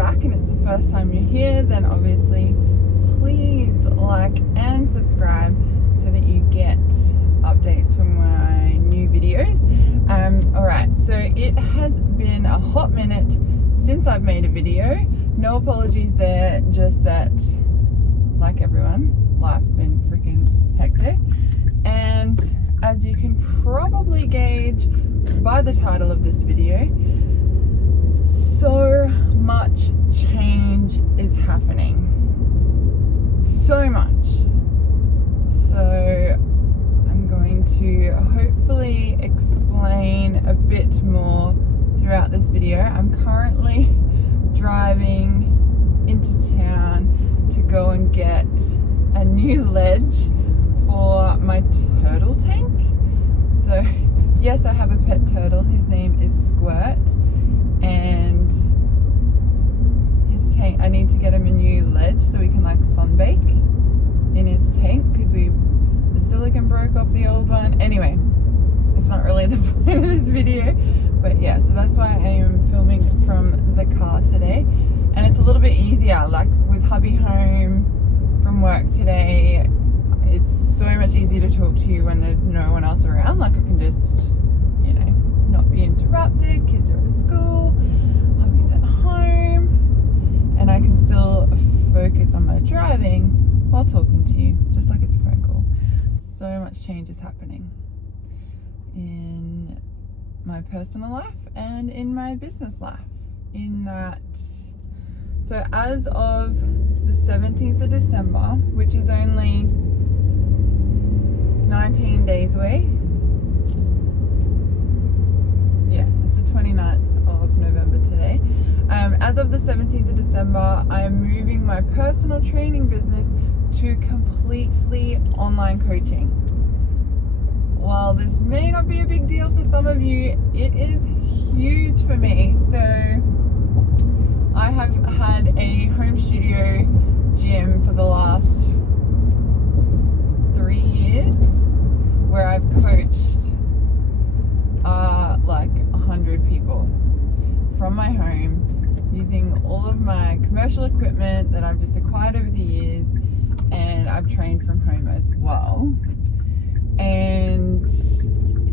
back and it's the first time you're here, then obviously please like and subscribe so that you get updates from my new videos. Alright, so it has been a hot minute since I've made a video. No apologies there, just that, like everyone, life's been freaking hectic. And as you can probably gauge by the title of this video, so much change is happening. So much. So I'm going to hopefully explain a bit more throughout this video. I'm currently driving into town to go and get a new ledge for my turtle tank. So yes, I have a pet turtle. His name is Squirt, and his tank, I need to get him a new ledge so we can like sunbake in his tank because the silicone broke off the old one. Anyway, it's not really the point of this video, but yeah, so that's why I am filming from the car today. And it's a little bit easier, like with hubby home from work today, it's so much easier to talk to you when there's no one else around. Like I can just, you know, not be interrupted, kids are at school, hubby's at home, and I can still focus on my driving while talking to you, just like it's a phone call. So much change is happening in my personal life and in my business life, in that, so as of the 17th of December, which is only 19 days away, yeah, it's the 29th of November today. As of the 17th of December, I am moving my personal training business to completely online coaching. While this may not be a big deal for some of you, it is huge for me. So I have had a home studio gym for the last 3 years where I've coached like 100 people from my home using all of my commercial equipment that I've just acquired over the years, and I've trained from home as well. And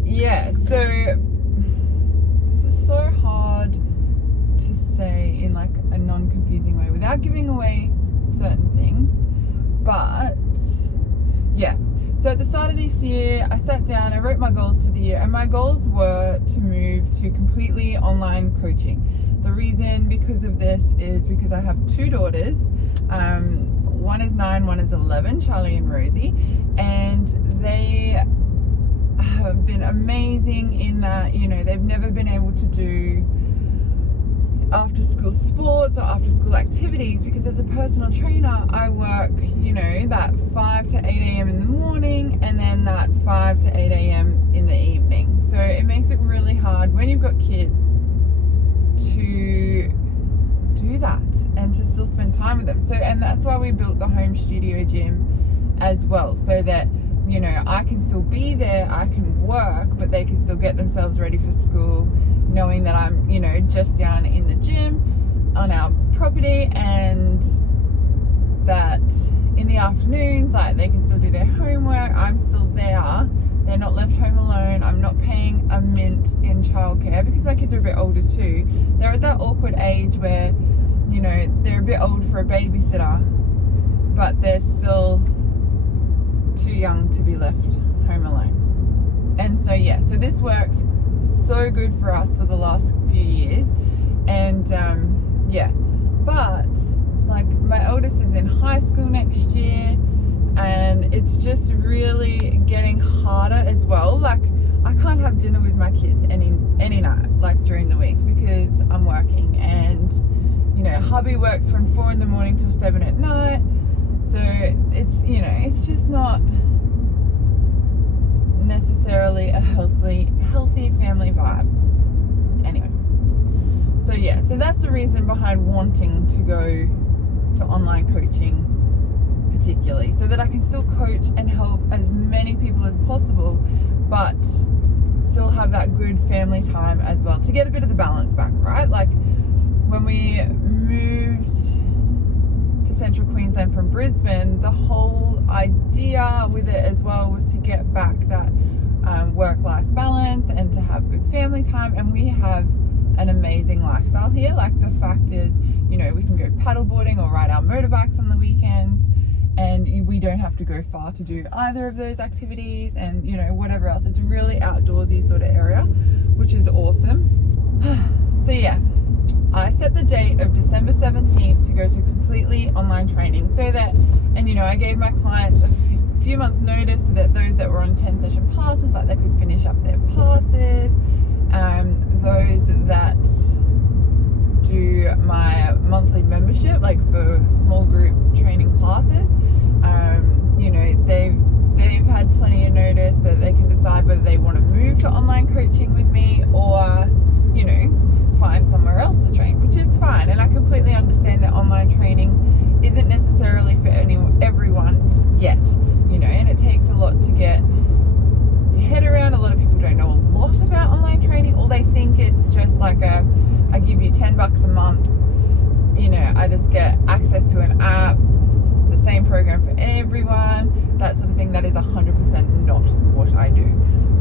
yeah, so this is so hard to say in like a non-confusing way without giving away certain things, but yeah. So at the start of this year, I sat down, I wrote my goals for the year, and my goals were to move to completely online coaching. The reason because of this is because I have 2 daughters. One is 9, one is 11, Charlie and Rosie, and they have been amazing in that, you know, they've never been able to do after school sports or after school activities, because as a personal trainer I work, you know, that 5 to 8 a.m. in the morning and then that 5 to 8 a.m. in the evening. So it makes it really hard when you've got kids to do that and to still spend time with them. So, and that's why we built the home studio gym as well, so that, you know, I can still be there, I can work, but they can still get themselves ready for school, knowing that I'm, you know, just down in the gym on our property, and that in the afternoons, like, they can still do their homework, I'm still there, they're not left home alone, I'm not paying a mint in childcare, because my kids are a bit older too. They're at that awkward age where, you know, they're a bit old for a babysitter, but they're still too young to be left home alone. And so yeah, so this worked so good for us for the last few years, and yeah, but like my oldest is in high school next year, and it's just really getting harder as well. Like I can't have dinner with my kids any night, like during the week, because I'm working, and you know, hubby works from 4 in the morning till 7 at night. So it's, you know, it's just not necessarily a healthy family vibe. Anyway, so yeah, so that's the reason behind wanting to go to online coaching, particularly, so that I can still coach and help as many people as possible, but still have that good family time as well, to get a bit of the balance back, right? Like when we moved to Central Queensland from Brisbane, the whole idea with it as well was to get back that work-life balance and to have good family time. And we have an amazing lifestyle here. Like, the fact is, you know, we can go paddleboarding or ride our motorbikes on the weekends, and we don't have to go far to do either of those activities, and, you know, whatever else. It's a really outdoorsy sort of area, which is awesome. So yeah, I set the date of December 17th to go to completely online training, so that, and, you know, I gave my clients a few months notice so that those that were on 10 session passes, like, they could finish up their passes. Those that do my monthly membership, like for small group training classes, you know, they've had plenty of notice so that they can decide whether they want to move to online coaching with me or, you know, find somewhere else to train, which is fine. And I completely understand that online training isn't necessarily for everyone yet, you know, and it takes a lot to get your head around. A lot of people don't know a lot about online training, or they think it's just like I give you $10 a month, you know, I just get access to an app, the same program for everyone, that sort of thing. That is 100% not what I do.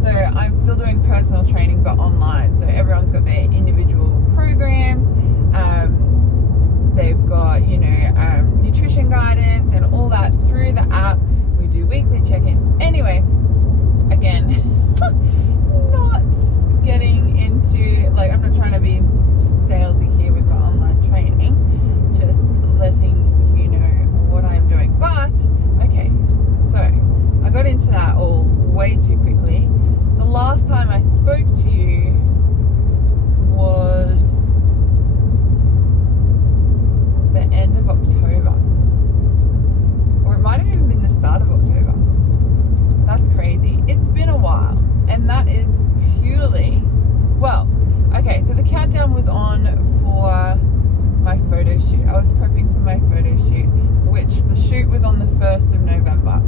So I'm still doing personal training, but online. So everyone's got their individual programs. They've got, you know, nutrition guidance and all that through the app. We do weekly check-ins. Anyway, again, not getting into, like, I'm not trying to be salesy here with my online training, just letting you know what I'm doing. But okay, so I got into that all way too quickly. The last time I spoke to you was the end of October, or it might have even been the start of October. That's crazy. It's been a while, and that is purely, well, okay, so the countdown was on for my photo shoot. I was prepping for my photo shoot, which the shoot was on the 1st of November.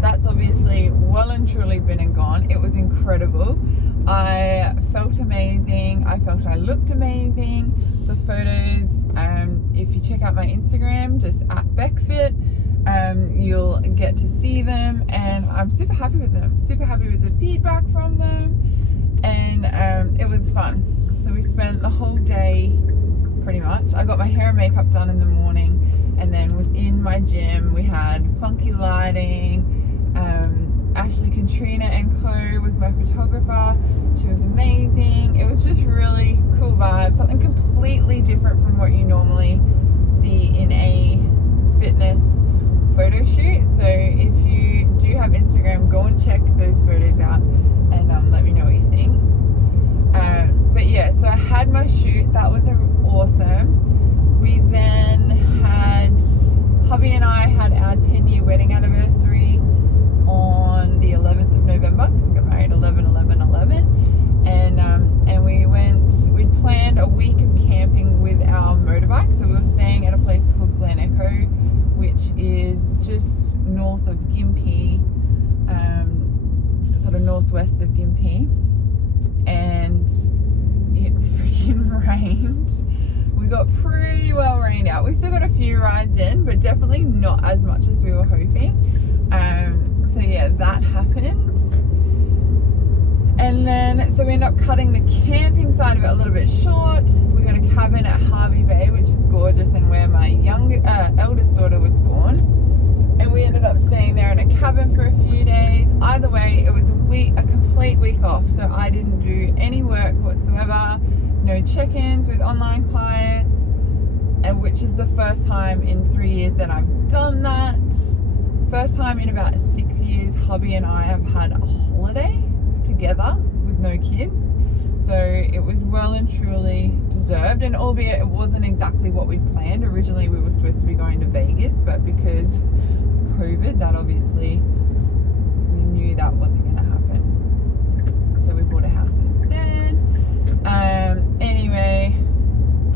That's obviously well and truly been and gone. It was incredible. I felt amazing. I felt I looked amazing. The photos, if you check out my Instagram, just at BeckFit, you'll get to see them, and I'm super happy with them. Super happy with the feedback from them, and it was fun. So we spent the whole day, pretty much. I got my hair and makeup done in the morning, and then was in my gym. We had funky lighting. Ashley Katrina and Co was my photographer. She was amazing. It was just really cool vibe, something completely different from what you normally see in a fitness photo shoot. So if you do have Instagram, go and check those photos out, and let me know what you think. But yeah, so I had my shoot. That was awesome. We then had, hubby and I had our 10-year wedding anniversary on the 11th of November, because we got married 11/11/11, and we'd planned a week of camping with our motorbike. So we were staying at a place called Glen Echo, which is just north of Gympie, sort of northwest of Gympie, and it freaking rained. We got pretty well rained out. We still got a few rides in, but definitely not as much as we were hoping. So yeah, that happened. And then, so we ended up cutting the camping side of it a little bit short. We got a cabin at Hervey Bay, which is gorgeous, and where my eldest daughter was born. And we ended up staying there in a cabin for a few days. Either way, it was a complete week off. So I didn't do any work whatsoever. No check-ins with online clients, and which is the first time in 3 years that I've done that. First time in about 6 years, hubby and I have had a holiday together with no kids. So it was well and truly deserved, and albeit it wasn't exactly what we'd planned. Originally we were supposed to be going to Vegas, but because of COVID, that obviously, we knew that wasn't going to happen. So we bought a house instead. Anyway,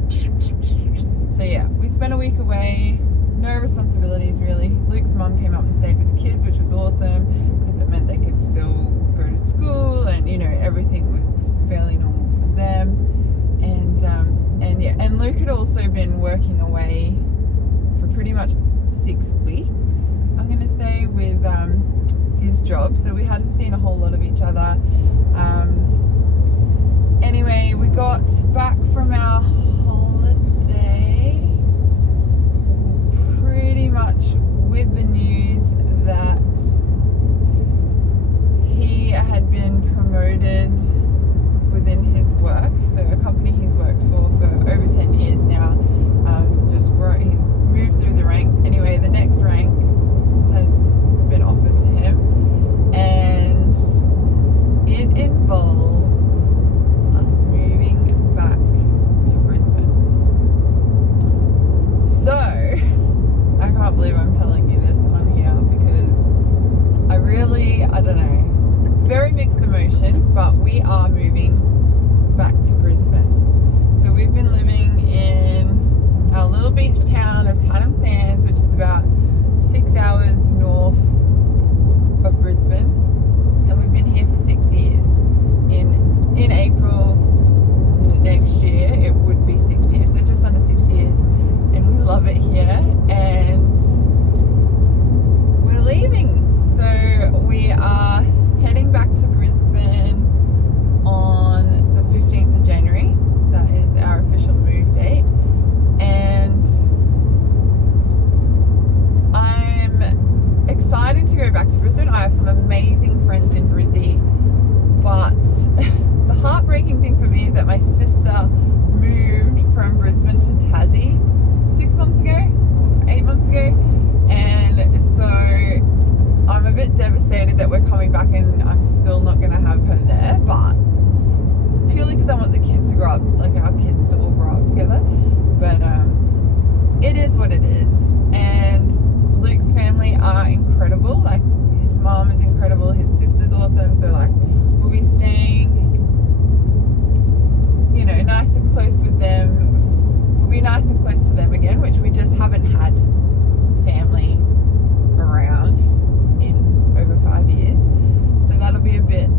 so yeah, we spent a week away, no responsibilities really. Luke's mum came up and stayed with the kids, which was awesome, because it meant they could still go to school, and, you know, everything was fairly normal for them. And yeah, and Luke had also been working away for pretty much 6 weeks, I'm going to say, with his job. So we hadn't seen a whole lot of each other. Anyway, we got back from our holiday pretty much with the news that he had been promoted within his work. So a company he's worked for over 10 years now, he's moved through the ranks. Anyway, the next rank has been offered to him, and it involves us moving back to Brisbane. So I can't believe I'm telling you this on here, because I don't know, very mixed emotions, but we are moving back to Brisbane. So we've been living in our little beach town of Tyneham Sands, which is about 6 hours north of Brisbane, and we've been here for 6 years. In April next year it would be 6 years, so just under 6 years, and we love it here, and we're leaving. So we are heading back to Brisbane on the 15th of January. That is our official move date. And I'm excited to go back to Brisbane. I have some amazing friends in Brizzy, but the heartbreaking thing for me is that my sister moved from Brisbane to Tassie 8 months ago, and so I'm a bit devastated that we're coming back and I'm still not going to have her there, but purely because I want the kids to grow up, like our kids to all grow up together. But it is what it is. And Luke's family are incredible. Like, his mom is incredible, his sister's awesome. So like, we'll be staying, you know, nice and close with them. We'll be nice and close to them again, which we just haven't had family around in over 5 years. So that'll be a bit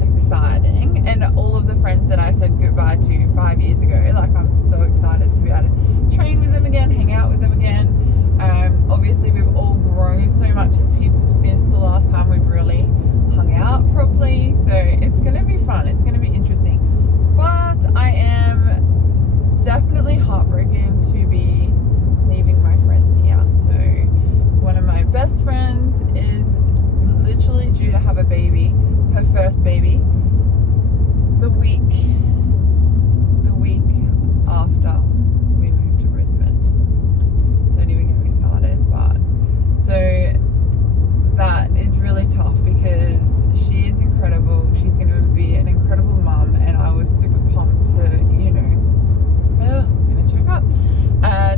exciting. And all of the friends that I said goodbye to 5 years ago, like, I'm so excited to be able to train with them again, hang out with them again. Obviously we've all grown so much as people since the last time we've really hung out properly, so it's going to be fun, it's going to be interesting. But I am definitely heartbroken to be leaving my friends here. So one of my best friends is literally due to have a baby, her first baby, the week after we moved to Brisbane. Don't even get me started. But so that is really tough, because she is incredible. She's going to be an incredible mum, and I was super pumped to, you know, I'm going to choke up,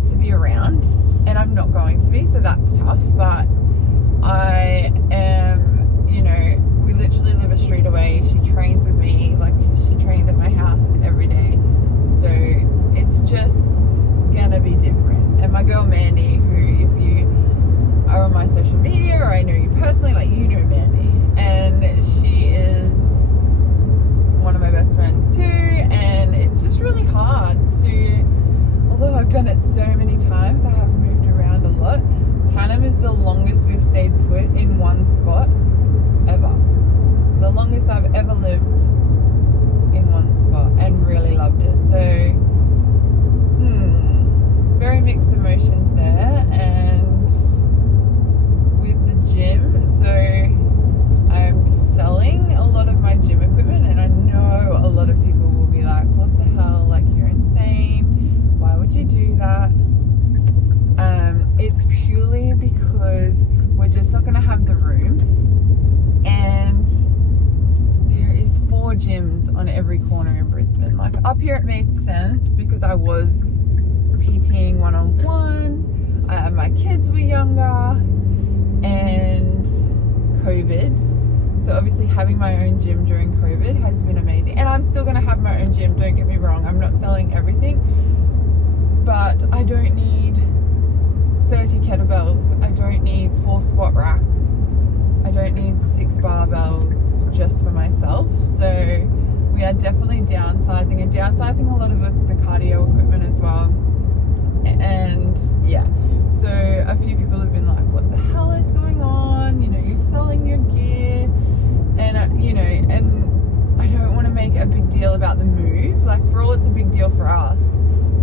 to be around, and I'm not going to be, so that's tough. But I am, you know, we literally live a street away. She trains with me, like, she trains at my house every day, so it's just gonna be different. And my girl Mandy, who, if you are on my social media or I know you personally, like, you know Mandy, and she is one of my best friends too, and it's just really hard to, although I've done it so many times, I have moved around a lot. Tyneham is the longest we've stayed put in one spot ever. The longest I've ever lived in one spot, and really loved it. So very mixed emotions there. And with the gym, so I'm selling a lot of my gym equipment, and I know a lot of people will be like, what the hell, like, you're insane, why would you do that? It's purely because we're just not going to have the room, and there is 4 gyms on every corner in Brisbane. Like, up here it made sense because I was PTing one-on-one, my kids were younger, and COVID. So obviously having my own gym during COVID has been amazing, and I'm still going to have my own gym, don't get me wrong, I'm not selling everything, but I don't need 30 kettlebells, I don't need 4 squat racks, I don't need 6 barbells just for myself. So we are definitely downsizing a lot of the cardio equipment as well. And yeah, so a few people have been like, what the hell is going on? You know, you're selling your gear. And, you know, and I don't want to make a big deal about the move. Like, for all it's a big deal for us,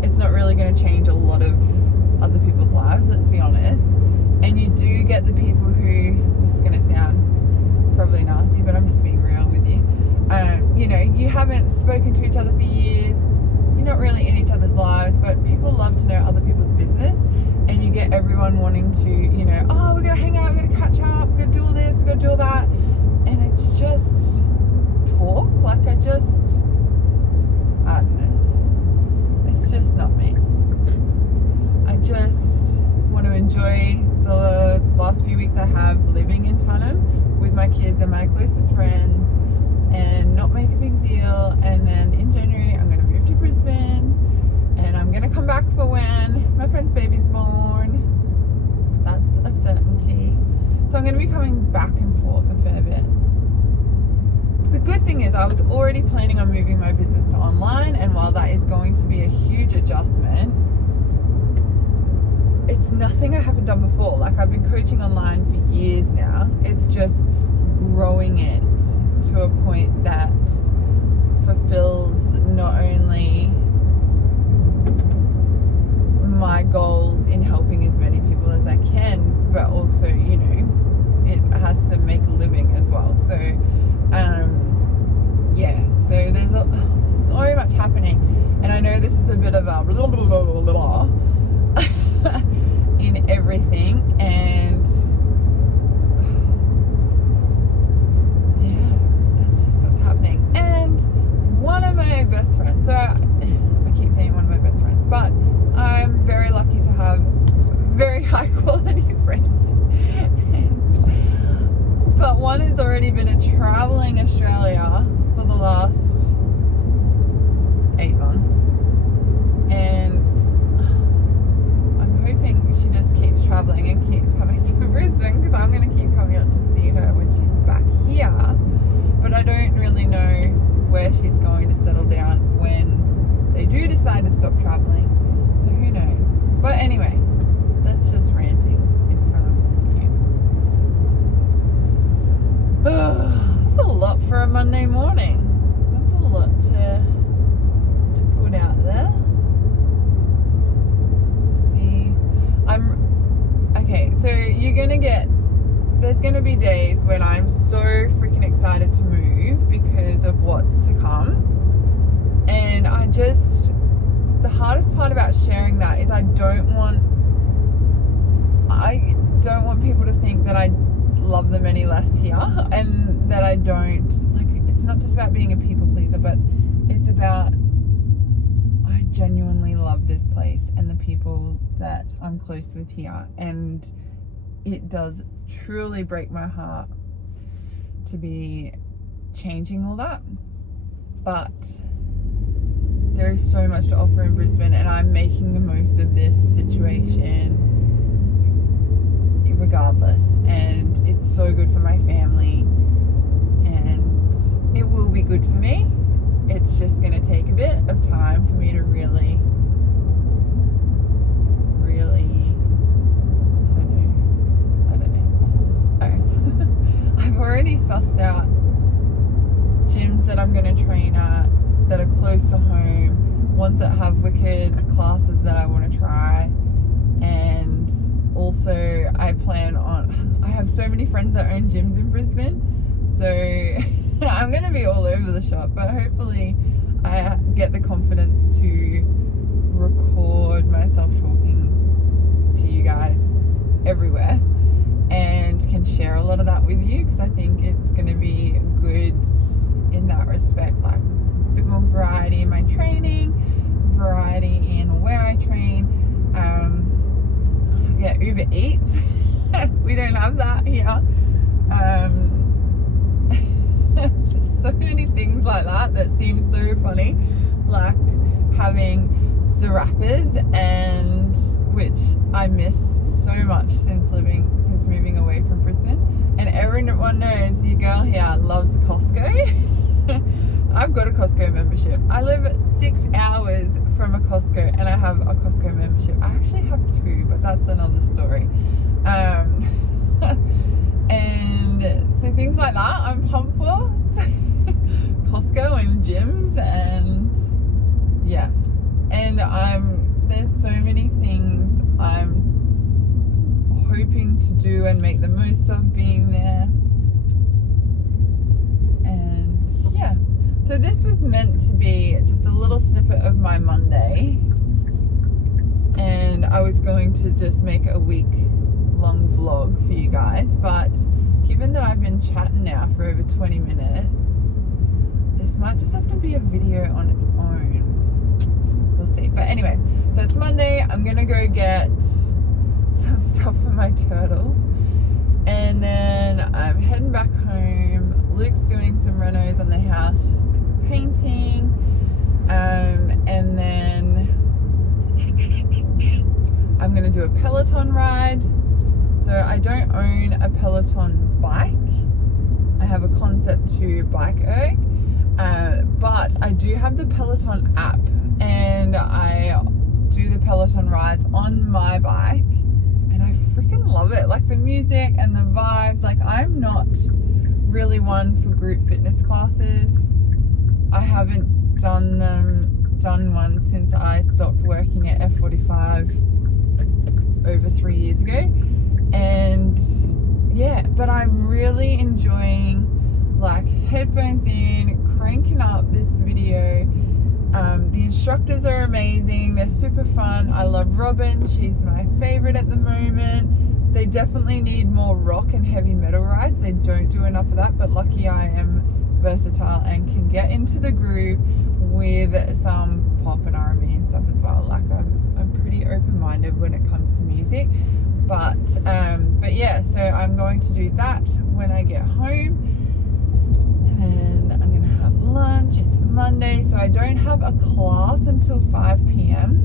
it's not really going to change a lot of other people's lives, let's be honest. And you do get the people who, this is going to sound probably nasty, but I'm just being real with you. You know, you haven't spoken to each other for years. You're not really in each other's lives, but people love to know other people's business. And you get everyone wanting to, you know, oh, we're going to hang out, we're going to catch up, we're going to do all this, we're going to do all that. And it's just talk. Like, I don't know. It's just not me. I just want to enjoy the last few weeks I have living in Tunham with my kids and my closest friends and not make a big deal. And then in January, I'm going to move to Brisbane and I'm going to come back for when my friend's baby's born. That's a certainty. So I'm going to be coming back and forth a fair bit. The good thing is I was already planning on moving my business to online, and while that is going to be a huge adjustment, it's nothing I haven't done before. Like, I've been coaching online for years now. It's just growing it to a point that fulfills not only my goals in helping as many people as I can, but also, you know, it has to make a living as well. So yeah, so there's so much happening, and I know this is a bit of a blah, blah, blah, blah, blah, in everything, and yeah, that's just what's happening. And one of my best friends, so I keep saying one of my best friends, but I'm very lucky to have very high quality friends. But one has already been traveling Australia for the last 8 months, and I'm hoping she just keeps traveling and keeps coming to Brisbane, because I'm going to keep coming up to see her when she's back here. But I don't really know where she's going to settle down when they do decide to stop traveling, so who knows. But anyway, that's just ranting in front of you. That's a lot for a Monday morning. That's a lot to put out there. Let's see, okay, so there's gonna be days when I'm so freaking excited to move because of what's to come. And the hardest part about sharing that is I don't want people to think that I love them any less here, and that I don't, like, it's not just about being a people pleaser, but it's about, I genuinely love this place and the people that I'm close with here, and it does truly break my heart to be changing all that. But there is so much to offer in Brisbane, and I'm making the most of this situation regardless, and it's so good for my family, and it will be good for me. It's just going to take a bit of time for me to really I don't know. Oh. I've already sussed out gyms that I'm going to train at that are close to home, ones that have wicked classes that I want to try. And also I have so many friends that own gyms in Brisbane, so I'm going to be all over the shop, but hopefully I get the confidence to record myself talking to you guys everywhere and can share a lot of that with you, because I think it's going to be good in that respect, like a bit more variety in my training, variety in where I train. Yeah, Uber Eats. We don't have that here. There's so many things like that seem so funny, like having Serappas, and which I miss so much since moving away from Brisbane. And everyone knows your girl here loves Costco. I've got a Costco membership. I live 6 hours from a Costco and I have a Costco membership. I actually have 2, but that's another story. And so things like that I'm pumped for. Costco and gyms, and yeah. And there's so many things I'm hoping to do and make the most of being there. And yeah. So this was meant to be just a little snippet of my Monday, and I was going to just make a week-long vlog for you guys, but given that I've been chatting now for over 20 minutes, this might just have to be a video on its own. We'll see. But anyway, so it's Monday. I'm gonna go get some stuff for my turtle, and then I'm heading back home. Luke's doing some renos on the house, just bits of painting, and then I'm gonna do a Peloton ride. So I don't own a Peloton bike. I have a Concept 2 Bike Erg, but I do have the Peloton app, and I do the Peloton rides on my bike, and I freaking love it. Like the music and the vibes. Like, I'm not really one for group fitness classes. I haven't done one since I stopped working at F45 over 3 years ago. And yeah, but I'm really enjoying, like, headphones in, cranking up this video. The instructors are amazing. They're super fun. I love Robin. She's my favorite at the moment. They definitely need more rock and heavy metal rides. They don't do enough of that, but lucky I am versatile and can get into the groove with some pop and R&B and stuff as well. Like, I'm pretty open-minded when it comes to music. But yeah, so I'm going to do that when I get home, and then I'm gonna have lunch. It's Monday, so I don't have a class until 5 p.m.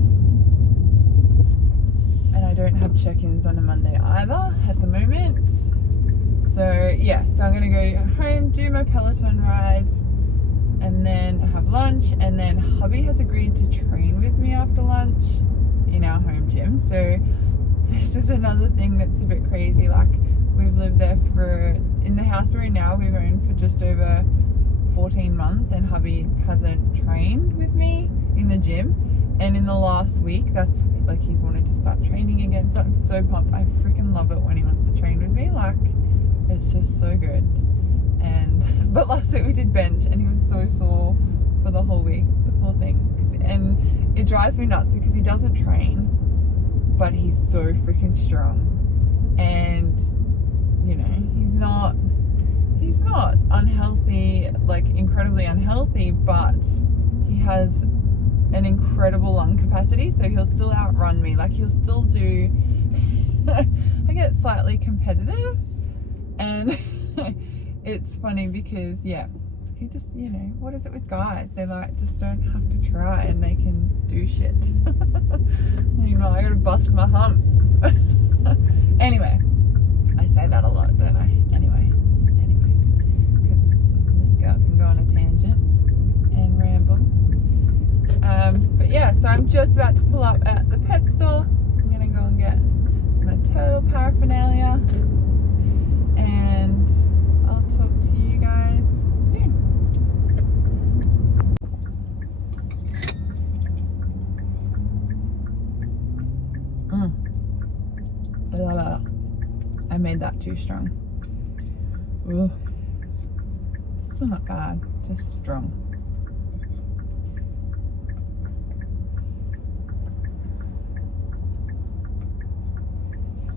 and I don't have check-ins on a Monday either at the moment. So yeah, so I'm gonna go home, do my Peloton rides, and then have lunch. And then hubby has agreed to train with me after lunch in our home gym. So this is another thing that's a bit crazy. Like, we've lived there in the house we're in now, we've owned for just over 14 months, and hubby hasn't trained with me in the gym. And in the last week, that's like, he's wanted to start training again. So I'm so pumped. I freaking love it when he wants to train with me. Like, it's just so good. But last week we did bench, and he was so sore for the whole week, the whole thing. And it drives me nuts because he doesn't train, but he's so freaking strong. And you know, he's not unhealthy, like incredibly unhealthy, but he has an incredible lung capacity, so he'll still outrun me. Like, he'll still do I get slightly competitive, and it's funny because, yeah, he just, you know, what is it with guys? They like just don't have to try and they can do shit. You know, I gotta bust my hump. Anyway, I say that a lot, don't I? Anyway, because this girl can go on a tangent and ramble. But yeah, so I'm just about to pull up at the pet store. I'm gonna go and get my turtle paraphernalia, and I'll talk to you guys soon. I made that too strong. Ugh. Still not bad, just strong.